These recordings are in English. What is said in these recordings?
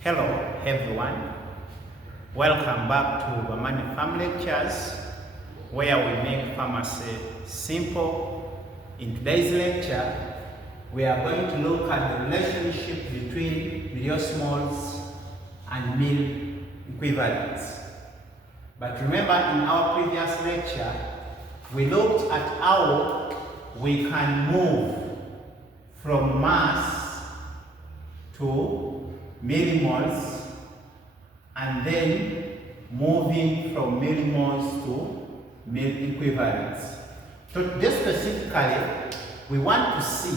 Hello everyone, welcome back to Bamane Pharm Lectures, where we make pharmacy simple. In today's lecture, we are going to look at the relationship between mOsmols and mil equivalents. But remember, in our previous lecture, we looked at how we can move from mass to millimoles and then moving from millimoles to mil equivalents. So just specifically, we want to see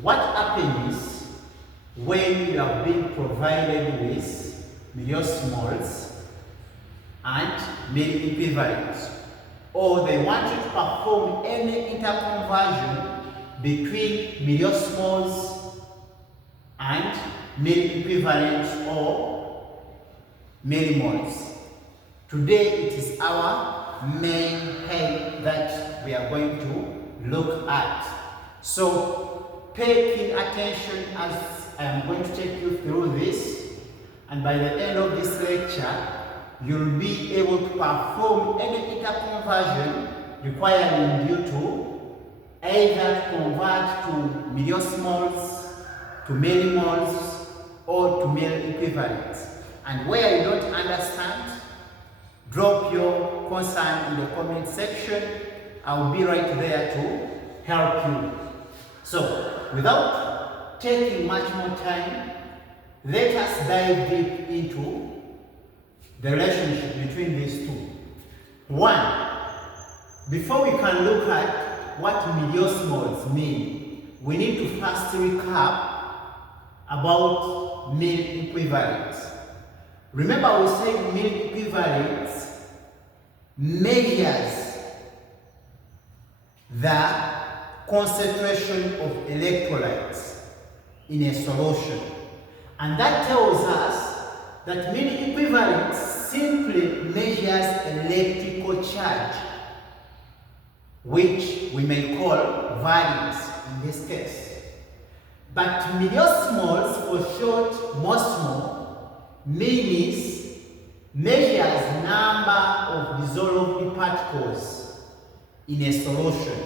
what happens when you have been provided with mOsmols and mil equivalents, or they want you to perform any interconversion between mOsmols and mil equivalents or millimoles. Today it is our main head that we are going to look at. So pay keen attention as I am going to take you through this, and by the end of this lecture you'll be able to perform any interconversion requiring you to either convert to mOsmols, to millimoles, or to mil equivalents. And where you don't understand, drop your concern in the comment section. I'll be right there to help you. So without taking much more time, let us dive deep into the relationship between these two. One, before we can look at what mOsmols mean, we need to first recap about mil equivalents. Remember, we said mil equivalents measures the concentration of electrolytes in a solution, and that tells us that mil equivalents simply measures electrical charge, which we may call valence in this case. But mOsmols, for short mOsmol, means measures number of dissolved particles in a solution.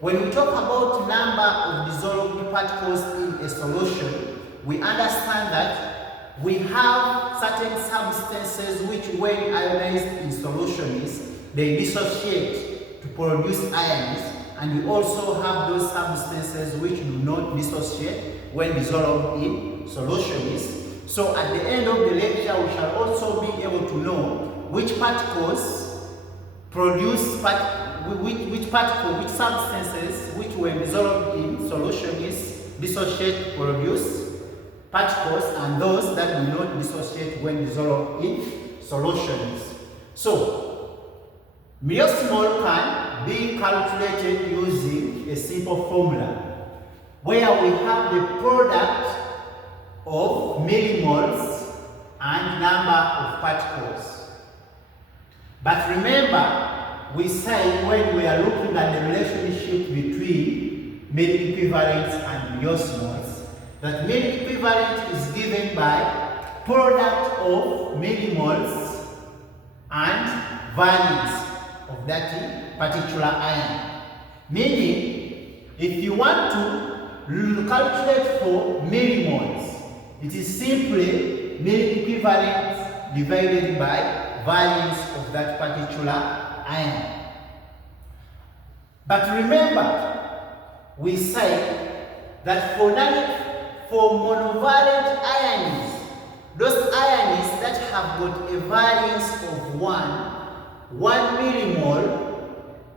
When we talk about number of dissolved particles in a solution, we understand that we have certain substances which, when ionized in solutions, they dissociate to produce ions, and we also have those substances which do not dissociate when dissolved in solutions. So at the end of the lecture, we shall also be able to know which particles produce which substances which when dissolved in solutions dissociate to produce particles, and those that do not dissociate when dissolved in solutions. So mOsmol can be calculated using a simple formula where we have the product of millimoles and number of particles. But remember, we say when we are looking at the relationship between mil equivalents and mOsmols, that mil equivalent is given by product of millimoles and valence of that particular ion. Meaning, if you want to calculate for millimoles, it is simply mil equivalent divided by valence of that particular ion. But remember, we say that for monovalent ions, those ions that have got a valence of 1 millimole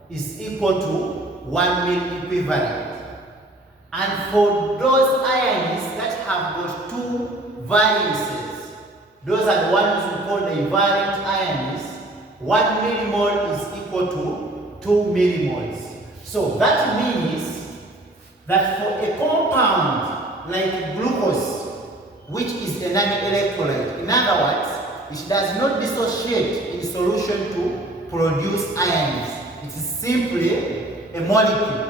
is equal to 1 mil equivalent. And for those ions that have got 2 valences, those are the ones we call the invariant ions, 1 millimole is equal to 2 millimoles. So that means that for a compound like glucose, which is a non-electrolyte, in other words, it does not dissociate in solution to produce ions. It is simply a molecule.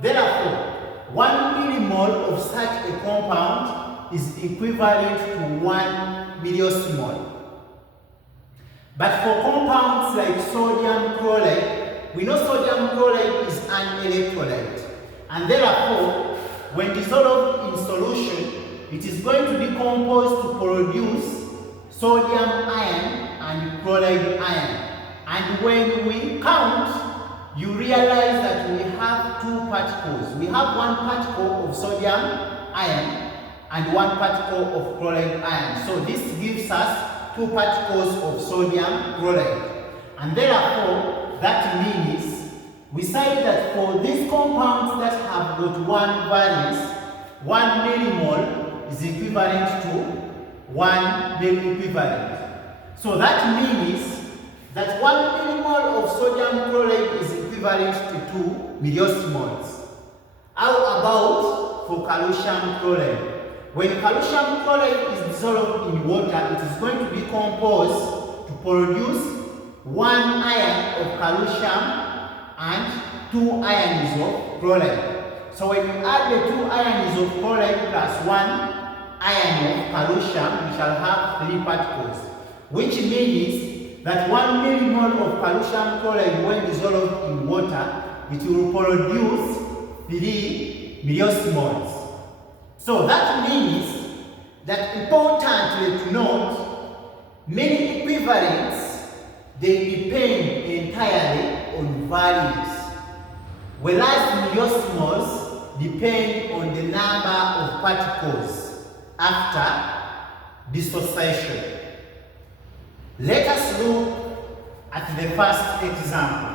Therefore, 1 millimole of such a compound is equivalent to 1 mOsmol. But for compounds like sodium chloride, we know sodium chloride is an electrolyte, and therefore, when dissolved in solution, it is going to decompose to produce sodium ion and chloride ion. And when we count, you realize that we have two particles. We have one particle of sodium ion and one particle of chloride ion. So this gives us two particles of sodium chloride. And therefore, that means we say that for these compounds that have got one valence, 1 millimole is equivalent to 1 milliequivalent. So that means that 1 millimole of sodium chloride is equivalent to 2 milliosmoles. How about for calcium chloride? When calcium chloride is dissolved in water, it is going to decompose to produce 1 ion of calcium and 2 ions of chloride. So when we add the 2 ions of chloride plus 1 ion of calcium, we shall have 3 particles, which means that 1 millimole of calcium chloride, when dissolved in water, it will produce 3 milliosmoles. So that means that, importantly to note, many equivalents, they depend entirely on values, whereas milliosmoles depend on the number of particles after dissociation. Let us look at the first example.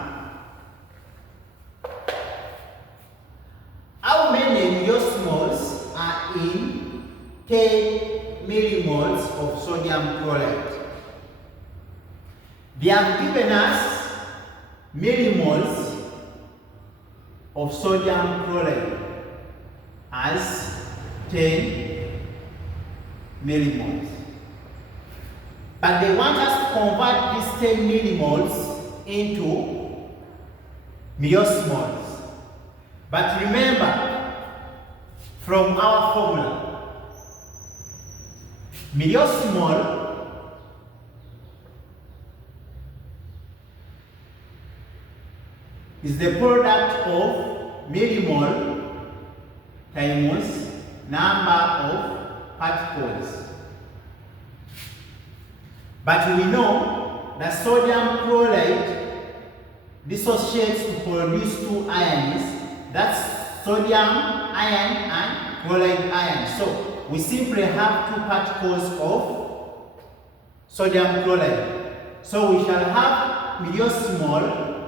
How many milliosmoles are in 10 millimoles of sodium chloride? They have given us millimoles of sodium chloride as 10 millimoles. But they want us to convert these 10 millimoles into milliosmoles. But remember, from our formula, milliosmol is the product of millimole times number of particles. But we know that sodium chloride dissociates to produce 2 ions. That's sodium ion and chloride ion. So we simply have 2 particles of sodium chloride. So we shall have milliosmol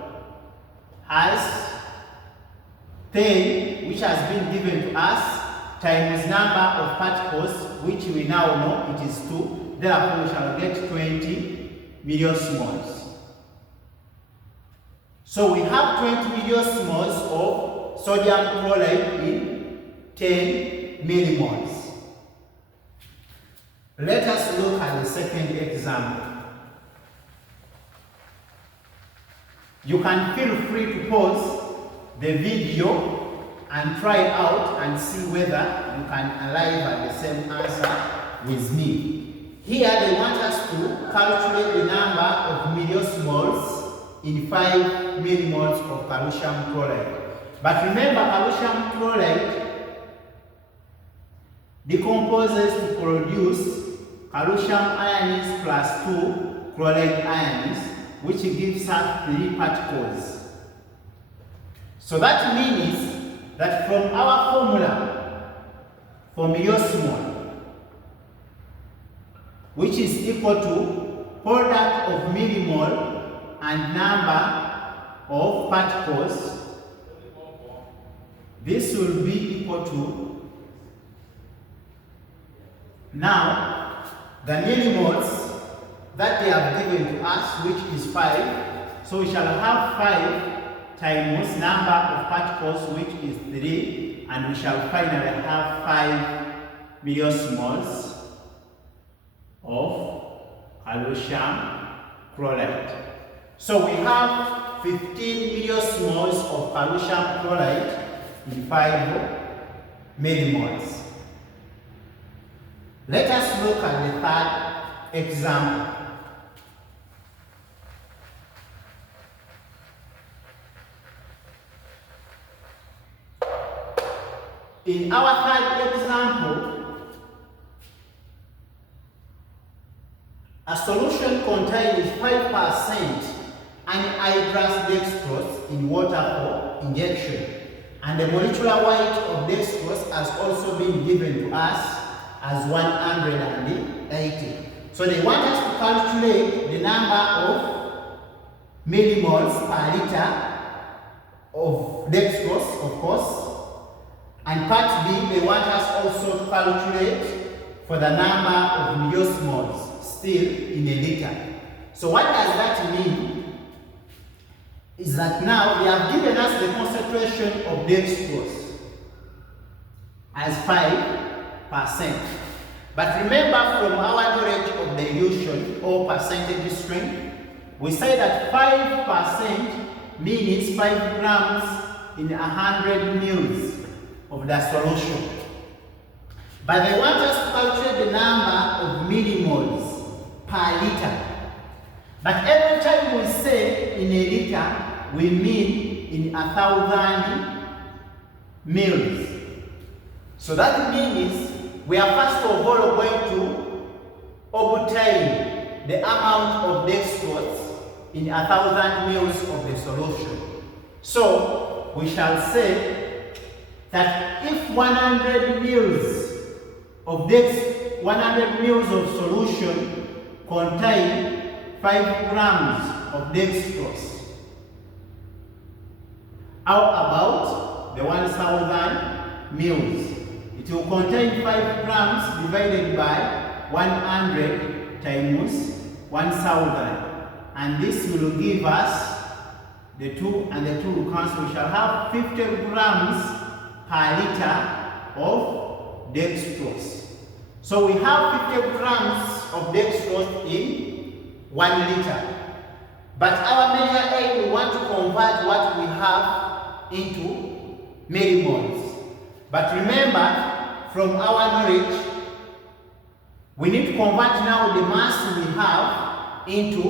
as 10, which has been given to us, times number of particles, which we now know it is 2. Therefore, we shall get 20 milliosmoles. So we have 20 milliosmoles of sodium chloride in 10 millimoles. Let us look at the second example. You can feel free to pause the video and try it out and see whether you can arrive at the same answer with me. Here they want us to calculate the number of milliosmoles in 5 millimoles of calcium chloride. But remember, calcium chloride decomposes to produce calcium ions plus 2 chloride ions, which gives us 3 particles. So that means that from our formula for milliosmol, which is equal to product of millimole and number of particles, this will be equal to, now the millimoles that they have given to us, which is 5, so we shall have 5 times number of particles, which is 3, and we shall finally have 5 milliosmoles of calcium chloride. So we have 15 milliosmoles of calcium chloride in 5 millimoles. Let us look at the third example. In our third example, a solution containing 5% anhydrous dextrose in water for injection, and the molecular weight of dextrose has also been given to us as 180. So they want us to calculate the number of millimoles per liter of dextrose, of course. And part B, they want us also to calculate for the number of mOsmols still in a liter. So what does that mean? Is that now they have given us the concentration of dextrose as 5%. But remember, from our knowledge of dilution or percentage strength, we say that 5% means 5 grams in 100 mils of the solution. But they want us to calculate the number of millimoles per liter. But every time we say in a liter, we mean in 1,000 mils. So that means we are first of all going to obtain the amount of dextrose in 1,000 mils of the solution. So we shall say that if 100 mils of solution contain 5 grams of dextrose, how about the 1,000 mils? It will contain 5 grams divided by 100 times 1,000, and this will give us the 2 and the 2 will cancel. We shall have 50 grams per liter of dextrose. So we have 50 grams of dextrose in 1 liter. But our measure A, we want to convert what we have into millimoles. But remember, from our knowledge, we need to convert now the mass we have into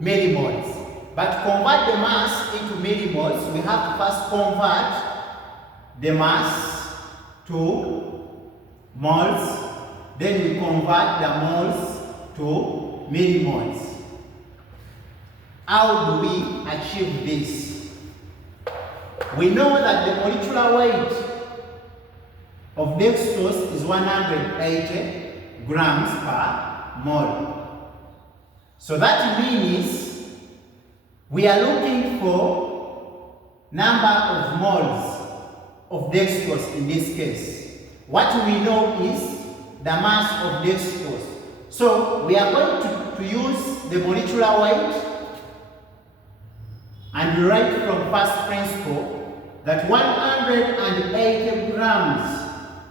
millimoles. But to convert the mass into millimoles, we have to first convert the mass to moles, then we convert the moles to millimoles. How do we achieve this? We know that the molecular weight of dextrose is 180 grams per mole. So that means we are looking for number of moles of dextrose in this case. What we know is the mass of dextrose. So we are going to use the molecular weight and write from first principle that 180 grams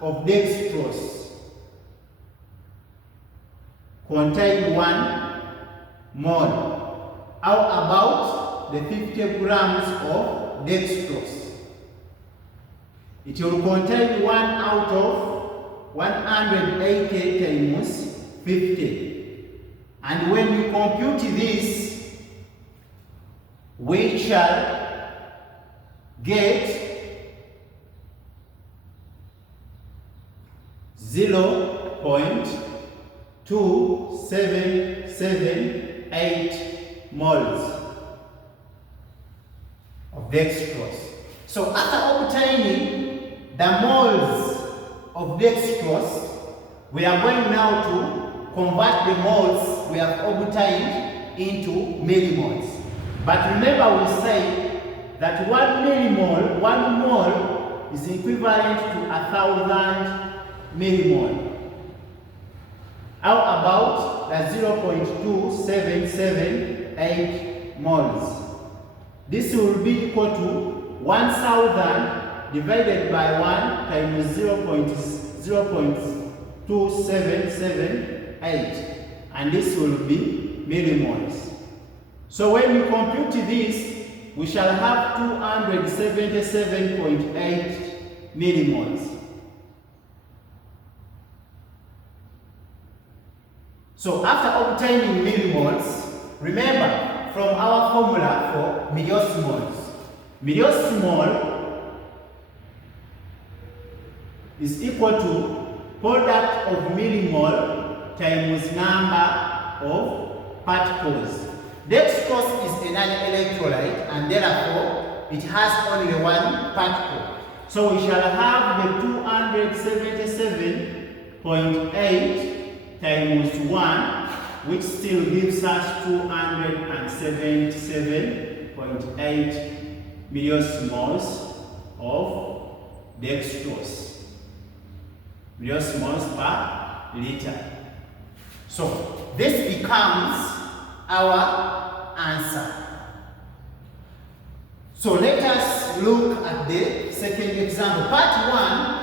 of dextrose contain 1 mole. How about the 50 grams of dextrose? It will contain 1 out of 180 times 50. And when we compute this, we shall get 0.2778 moles of dextrose. So after obtaining the moles of dextrose, we are going now to convert the moles we have obtained into millimoles. But remember, we say that 1 millimole, 1 mole is equivalent to 1,000 millimole. How about the 0.2778 moles? This will be equal to 1,000 divided by 1 times 0.2778, and this will be millimoles. So when we compute this, we shall have 277.8 millimoles. So after obtaining millimoles, remember from our formula for mOsmols, mOsmol is equal to product of millimole times number of particles. Dextrose is another electrolyte and therefore it has only one particle. So we shall have the 277.8 times 1, which still gives us 277.8 milliosmoles of dextrose. Milliosmoles per liter. So this becomes our answer. So let us look at the second example. Part 1,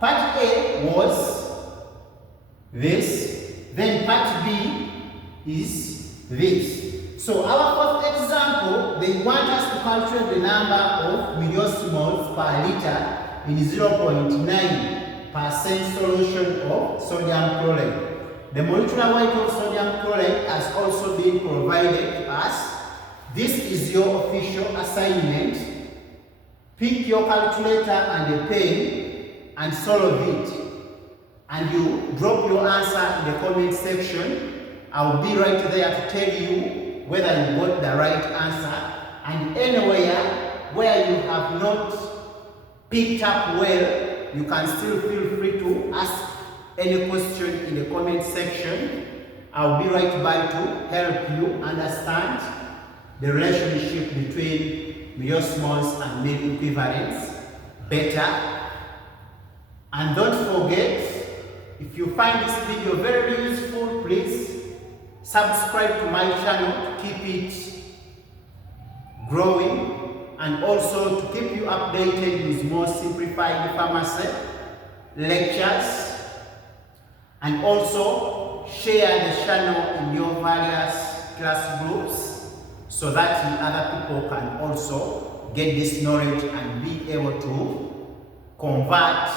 part A was this, then part B is this. So our first example, they want us to calculate the number of milliosmoles per liter in 0.9% solution of sodium chloride. The molecular weight of sodium chloride has also been provided to us. This is your official assignment. Pick your calculator and a pen and solve it. And you drop your answer in the comment section. I'll be right there to tell you whether you got the right answer. And anywhere where you have not picked up well, you can still feel free to ask any question in the comment section. I'll be right by to help you understand the relationship between mOsmols and mole equivalents better. And don't forget, if you find this video very useful, please subscribe to my channel to keep it growing and also to keep you updated with more simplified pharmacy lectures. And also share the channel in your various class groups so that other people can also get this knowledge and be able to convert,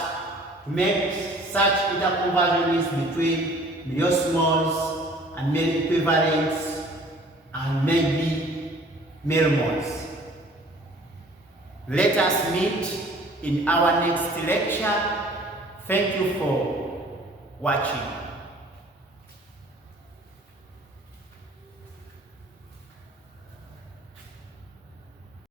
to make such interconversions between mOsmols and mole equivalents and maybe millimoles. Let us meet in our next lecture. Thank you for watching.